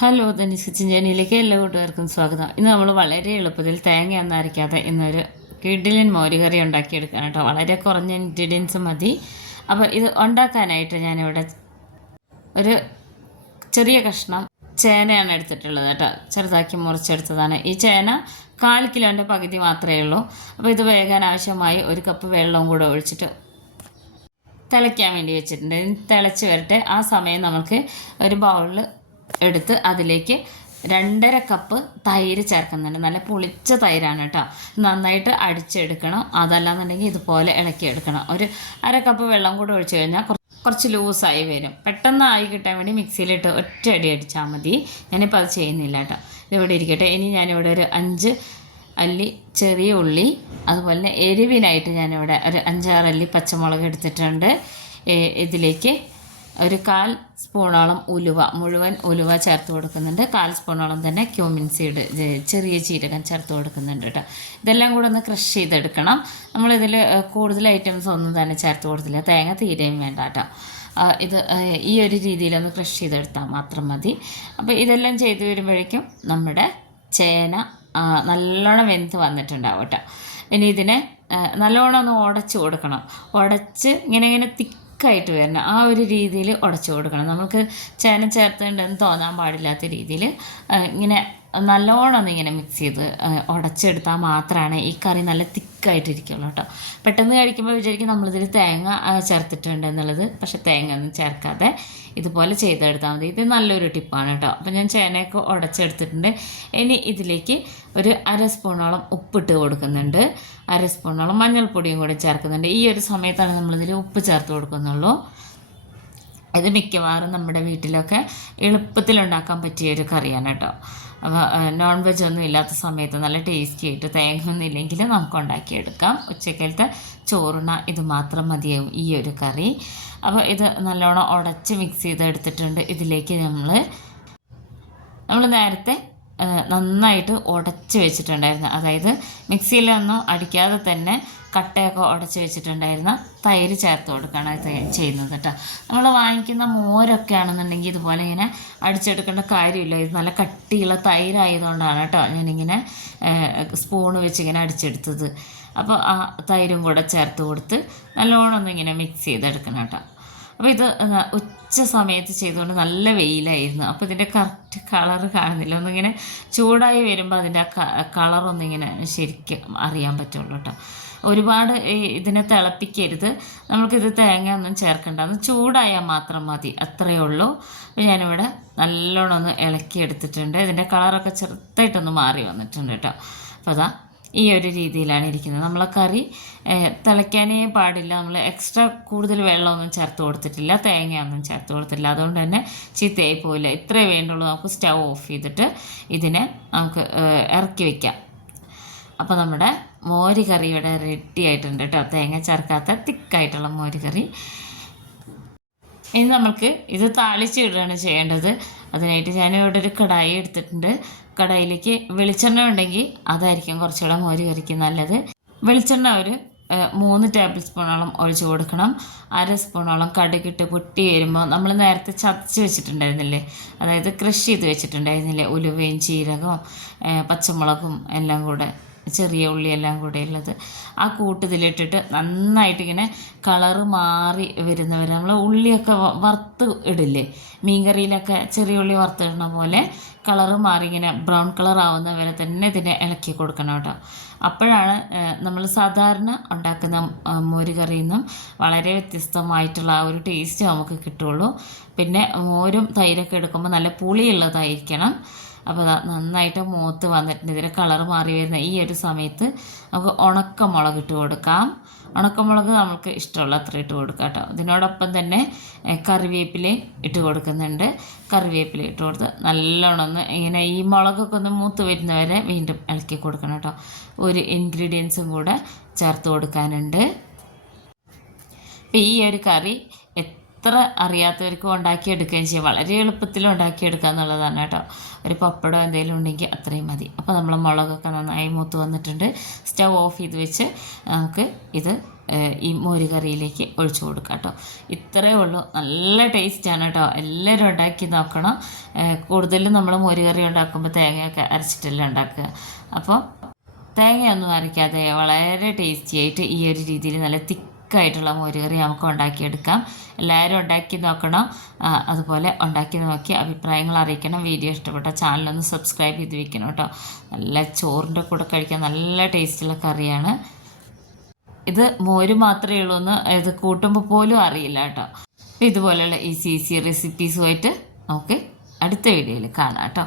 Hello ധനിസ് kitchen ജേനിയിലേക്ക് എല്ലാ കൂട്ടുകാർക്കും സ്വാഗതം. ഇന്ന് നമ്മൾ വളരെ എളുപ്പത്തിൽ തേങ്ങ ഒന്നും അരയ്ക്കാതെ ഇന്നൊരു കിഡിലിൻ മോരുകറി ഉണ്ടാക്കിയെടുക്കാൻ കേട്ടോ. വളരെ കുറഞ്ഞ ഇൻഗ്രീഡിയൻസ് മതി. അപ്പോൾ ഇത് ഉണ്ടാക്കാനായിട്ട് ഞാനിവിടെ ഒരു ചെറിയ കഷ്ണം ചേനയാണ് എടുത്തിട്ടുള്ളത് കേട്ടോ. ചെറുതാക്കി മുറിച്ചെടുത്തതാണ്. ഈ ചേന കാൽ കിലോന്റെ പകുതി മാത്രമേ ഉള്ളൂ. അപ്പോൾ ഇത് വേകാൻ ആവശ്യമായി ഒരു കപ്പ് വെള്ളവും കൂടെ ഒഴിച്ചിട്ട് തിളയ്ക്കാൻ വേണ്ടി വെച്ചിട്ടുണ്ട്. തിളച്ച് വരട്ടെ. ആ സമയം നമുക്ക് ഒരു ബൗളിൽ എടുത്ത് അതിലേക്ക് രണ്ടര കപ്പ് തൈര് ചേർക്കുന്നുണ്ട്. നല്ല പുളിച്ച തൈരാണ് കേട്ടോ. നന്നായിട്ട് അടിച്ചെടുക്കണം. അതല്ലാന്നുണ്ടെങ്കിൽ ഇതുപോലെ ഇളക്കി എടുക്കണം. ഒരു അര കപ്പ് വെള്ളം കൂടെ ഒഴിച്ചു കഴിഞ്ഞാൽ കുറച്ച് ലൂസായി വരും. പെട്ടെന്ന് ആയി കിട്ടാൻ വേണ്ടി മിക്സിയിലിട്ട് ഒറ്റ അടി അടിച്ചാൽ മതി. ഞാനിപ്പോൾ അത് ചെയ്യുന്നില്ല കേട്ടോ. ഇതിവിടെ ഇരിക്കട്ടെ. ഇനി ഞാനിവിടെ ഒരു അഞ്ച് അല്ലി ചെറിയ ഉള്ളി അതുപോലെ തന്നെ എരിവിനായിട്ട് ഞാനിവിടെ ഒരു അഞ്ചാറ് അല്ലി പച്ചമുളക് എടുത്തിട്ടുണ്ട്. ഇതിലേക്ക് ഒരു കാൽ സ്പൂണോളം ഉലുവ മുഴുവൻ ഉലുവ ചേർത്ത് കൊടുക്കുന്നുണ്ട്. കാൽ സ്പൂണോളം തന്നെ ക്യൂമിൻ സീഡ് ചെറിയ ചീരകം ചേർത്ത് കൊടുക്കുന്നുണ്ട് കേട്ടോ. ഇതെല്ലാം കൂടെ ഒന്ന് ക്രഷ് ചെയ്തെടുക്കണം. നമ്മളിതിൽ കൂടുതൽ ഐറ്റംസ് ഒന്നും തന്നെ ചേർത്ത് കൊടുത്തില്ല. തേങ്ങ തീരെയും വേണ്ട കേട്ടോ. ഇത് ഈ ഒരു രീതിയിലൊന്ന് ക്രഷ് ചെയ്തെടുത്താൽ മാത്രം മതി. അപ്പോൾ ഇതെല്ലാം ചെയ്തു വരുമ്പോഴേക്കും നമ്മുടെ ചേന നല്ലോണം വെന്ത് വന്നിട്ടുണ്ടാവും കേട്ടോ. ഇനി ഇതിനെ നല്ലോണം ഒന്ന് ഉടച്ച് കൊടുക്കണം. ഉടച്ച് ഇങ്ങനെ ഇങ്ങനെ തിക്കായിട്ട് വരണം. ആ ഒരു രീതിയിൽ ഉടച്ചു കൊടുക്കണം. നമുക്ക് ചേന ചേർത്തുണ്ടെന്ന് തോന്നാൻ പാടില്ലാത്ത രീതിയിൽ ഇങ്ങനെ നല്ലോണം ഇങ്ങനെ മിക്സ് ചെയ്ത് ഉടച്ചെടുത്താൽ മാത്രമാണ് ഈ കറി നല്ല തിക്കായിട്ടിരിക്കുള്ളൂ കേട്ടോ. പെട്ടെന്ന് കഴിക്കുമ്പോൾ വിചാരിക്കും നമ്മളിതിൽ തേങ്ങ ചേർത്തിട്ടുണ്ട് എന്നുള്ളത്. പക്ഷേ തേങ്ങ ഒന്നും ചേർക്കാതെ ഇതുപോലെ ചെയ്തെടുത്താൽ മതി. ഇത് നല്ലൊരു ടിപ്പാണ് കേട്ടോ. അപ്പോൾ ഞാൻ ചേനയൊക്കെ ഉടച്ചെടുത്തിട്ടുണ്ട്. ഇനി ഇതിലേക്ക് ഒരു അര സ്പൂണോളം ഉപ്പിട്ട് കൊടുക്കുന്നുണ്ട്. അര സ്പൂണോളം മഞ്ഞൾപ്പൊടിയും കൂടി ചേർക്കുന്നുണ്ട്. ഈ ഒരു സമയത്താണ് നമ്മളിതിൽ ഉപ്പ് ചേർത്ത് കൊടുക്കുന്നുള്ളൂ. ഇത് മിക്കവാറും നമ്മുടെ വീട്ടിലൊക്കെ എളുപ്പത്തിലുണ്ടാക്കാൻ പറ്റിയ ഒരു കറിയാണ് കേട്ടോ. നോൺ വെജ് ഒന്നും ഇല്ലാത്ത സമയത്ത് നല്ല ടേസ്റ്റി ആയിട്ട് തേങ്ങ ഒന്നും ഇല്ലെങ്കിൽ നമുക്ക് ഉണ്ടാക്കിയെടുക്കാം ഉച്ചക്കലത്തെ ചോറുണ ഇത് മാത്രം മതിയാവും ഈ ഒരു കറി. അപ്പോൾ ഇത് നല്ലോണം ഉടച്ച് മിക്സ് ചെയ്ത് എടുത്തിട്ടുണ്ട് ഇതിലേക്ക് നമ്മൾ നമ്മൾ നേരത്തെ നന്നായിട്ട് ഉടച്ച് വെച്ചിട്ടുണ്ടായിരുന്നു. അതായത് മിക്സിയിലൊന്നും അടിക്കാതെ തന്നെ കട്ടയൊക്കെ ഉടച്ച് വെച്ചിട്ടുണ്ടായിരുന്ന തൈര് ചേർത്ത് കൊടുക്കുകയാണ് ചെയ്യുന്നത് കേട്ടോ. നമ്മൾ വാങ്ങിക്കുന്ന മോരൊക്കെ ആണെന്നുണ്ടെങ്കിൽ ഇതുപോലെ ഇങ്ങനെ അടിച്ചെടുക്കേണ്ട കാര്യമില്ല. ഇത് നല്ല കട്ടിയുള്ള തൈരായതുകൊണ്ടാണ് കേട്ടോ ഞാനിങ്ങനെ സ്പൂണ് വെച്ച് ഇങ്ങനെ അടിച്ചെടുത്തത്. അപ്പോൾ ആ തൈരും കൂടെ ചേർത്ത് കൊടുത്ത് നല്ലോണം ഒന്ന് ഇങ്ങനെ മിക്സ് ചെയ്തെടുക്കണം കേട്ടോ. അപ്പോൾ ഇത് ഉച്ച സമയത്ത് ചെയ്തുകൊണ്ട് നല്ല വെയിലായിരുന്നു. അപ്പോൾ ഇതിന്റെ കറക്റ്റ് കളർ കാണുന്നില്ല. ഒന്നിങ്ങനെ ചൂടായി വരുമ്പോൾ അതിന്റെ ആ കളറൊന്നും ശരിക്കും അറിയാൻ പറ്റുള്ളൂ കേട്ടോ ഒരുപാട് ഇതിനെ തിളപ്പിക്കരുത്. നമുക്കിത് തേങ്ങ ഒന്നും ചേർക്കണ്ട. ഒന്ന് ചൂടായാൽ മാത്രം മതി. അത്രയേ ഉള്ളൂ. അപ്പോൾ ഞാനിവിടെ നല്ലോണം ഒന്ന് ഇളക്കി എടുത്തിട്ടുണ്ട് ഇതിന്റെ കളറൊക്കെ ചെറുതായിട്ടൊന്ന് മാറി വന്നിട്ടുണ്ട് കേട്ടോ അപ്പോൾ അതാ ഈ ഒരു രീതിയിലാണ് ഇരിക്കുന്നത്. നമ്മളെ കറി തിളയ്ക്കാനേ പാടില്ല. നമ്മൾ എക്സ്ട്രാ കൂടുതൽ വെള്ളമൊന്നും ചേർത്ത് കൊടുത്തിട്ടില്ല തേങ്ങയൊന്നും ചേർത്ത് കൊടുത്തിട്ടില്ല. അതുകൊണ്ട് തന്നെ ചീത്തയായി പോയില്ല ഇത്രേ വേണ്ടുള്ളൂ. നമുക്ക് സ്റ്റൗ ഓഫ് ചെയ്തിട്ട് ഇതിനെ നമുക്ക് ഇറക്കി വയ്ക്കാം അപ്പോൾ നമ്മുടെ മോര് കറി ഇവിടെ റെഡി ആയിട്ടുണ്ട് കേട്ടോ. തേങ്ങ ചേർക്കാത്ത തിക്കായിട്ടുള്ള മോര് കറി ഇനി നമുക്ക് ഇത് താളിച്ച് ഇടുകയാണ് ചെയ്യേണ്ടത്. അതിനായിട്ട് ഞാൻ ഇവിടെ ഒരു കടായി എടുത്തിട്ടുണ്ട്. കടായിലേക്ക് വെളിച്ചെണ്ണ ഉണ്ടെങ്കിൽ അതായിരിക്കും കുറച്ചുകൂടെ മോര് കറിക്ക് നല്ലത്. വെളിച്ചെണ്ണ ഒരു മൂന്ന് ടേബിൾ സ്പൂണോളം ഒഴിച്ചു കൊടുക്കണം. അര സ്പൂണോളം കടുകിട്ട് പൊട്ടി വരുമ്പോൾ നമ്മൾ നേരത്തെ ചതച്ച് വെച്ചിട്ടുണ്ടായിരുന്നില്ലേ? അതായത് കൃഷി ചെയ്ത് വെച്ചിട്ടുണ്ടായിരുന്നില്ലേ? ഉലുവയും ജീരകവും പച്ചമുളകും എല്ലാം കൂടെ. ചെറിയ ഉള്ളിയെല്ലാം കൂടെ ഉള്ളത്. ആ കൂട്ടത്തിലിട്ടിട്ട് നന്നായിട്ട് ഇങ്ങനെ കളറ് മാറി വരുന്നവരെ നമ്മൾ ഉള്ളിയൊക്കെ വറുത്ത് ഇടില്ലേ? മീൻകറിയിലൊക്കെ ചെറിയ ഉള്ളി വറുത്തിടുന്ന പോലെ കളറ് മാറി ഇങ്ങനെ ബ്രൗൺ കളർ ആവുന്ന വരെ തന്നെ ഇതിനെ ഇളക്കി കൊടുക്കണം കേട്ടോ. അപ്പോഴാണ് നമ്മൾ സാധാരണ ഉണ്ടാക്കുന്ന മോരുകറിയിൽ മോര് കറിയിൽ നിന്നും വളരെ വ്യത്യസ്തമായിട്ടുള്ള ആ ഒരു ടേസ്റ്റ് നമുക്ക് കിട്ടുള്ളൂ. പിന്നെ മോരും തൈരൊക്കെ എടുക്കുമ്പോൾ നല്ല പുളിയുള്ളതായിരിക്കണം. അപ്പോൾ നന്നായിട്ട് മൂത്ത് വന്നിട്ടുണ്ട്. ഇതിന്റെ കളർ മാറി വരുന്ന ഈ ഒരു സമയത്ത് നമുക്ക് ഉണക്കമുളക് ഇട്ട് കൊടുക്കാം. ഉണക്കമുളക് നമുക്ക് ഇഷ്ടമുള്ള അത്ര ഇട്ട് കൊടുക്കാം കേട്ടോ. ഇതിനോടൊപ്പം തന്നെ കറിവേപ്പിലയും ഇട്ട് കൊടുക്കുന്നുണ്ട്. കറിവേപ്പില ഇട്ട് കൊടുത്ത് നല്ലോണം ഒന്ന് ഇങ്ങനെ ഈ മുളകൊക്കെ ഒന്ന് മൂത്ത് വരുന്നവരെ വീണ്ടും ഇളക്കി കൊടുക്കണം കേട്ടോ. ഒരു ഇൻഗ്രീഡിയൻസും കൂടെ ചേർത്ത് കൊടുക്കാനുണ്ട്. ഈ ഒരു കറി എത്ര അറിയാത്തവർക്കും ഉണ്ടാക്കിയെടുക്കുകയും ചെയ്യും. വളരെ എളുപ്പത്തിൽ ഉണ്ടാക്കിയെടുക്കുക എന്നുള്ളതാണ് കേട്ടോ. ഒരു പപ്പടം എന്തെങ്കിലും ഉണ്ടെങ്കിൽ അത്രയും മതി. അപ്പോൾ നമ്മൾ മുളകൊക്കെ നന്നായി മൂത്ത് വന്നിട്ടുണ്ട്. സ്റ്റവ് ഓഫ് ചെയ്ത് വെച്ച് നമുക്ക് ഇത് ഈ മോരുകറിയിലേക്ക് ഒഴിച്ചു കൊടുക്കാം കേട്ടോ. ഇത്രയേ ഉള്ളൂ. നല്ല ടേസ്റ്റാണ് കേട്ടോ. എല്ലാവരും ഉണ്ടാക്കി നോക്കണം. കൂടുതലും നമ്മൾ മോരുകറി ഉണ്ടാക്കുമ്പോൾ തേങ്ങയൊക്കെ അരച്ചിട്ടല്ലേ ഉണ്ടാക്കുക. അപ്പോൾ തേങ്ങയൊന്നും അരയ്ക്കാതെ വളരെ ടേസ്റ്റി ആയിട്ട് ഈ ഒരു രീതിയിൽ നല്ല തിക്കായിട്ടുള്ള മോരുകറി നമുക്ക് ഉണ്ടാക്കിയെടുക്കാം. എല്ലാവരും ഉണ്ടാക്കി നോക്കണം. അതുപോലെ ഉണ്ടാക്കി നോക്കി അഭിപ്രായങ്ങൾ അറിയിക്കണം. വീഡിയോ ഇഷ്ടപ്പെട്ട ചാനലൊന്ന് സബ്സ്ക്രൈബ് ചെയ്ത് വെക്കണം കേട്ടോ. നല്ല ചോറിന്റെ കൂടെ കഴിക്കാൻ നല്ല ടേസ്റ്റുള്ള കറിയാണ്. ഇത് മോര് മാത്രമേ ഉള്ളൂ എന്ന് ഇത് കൂട്ടുമ്പോൾ പോലും അറിയില്ല കേട്ടോ. ഇതുപോലെയുള്ള ഈസി ഈസി റെസിപ്പീസുമായിട്ട് നമുക്ക് അടുത്ത വീഡിയോയിൽ കാണാം കേട്ടോ.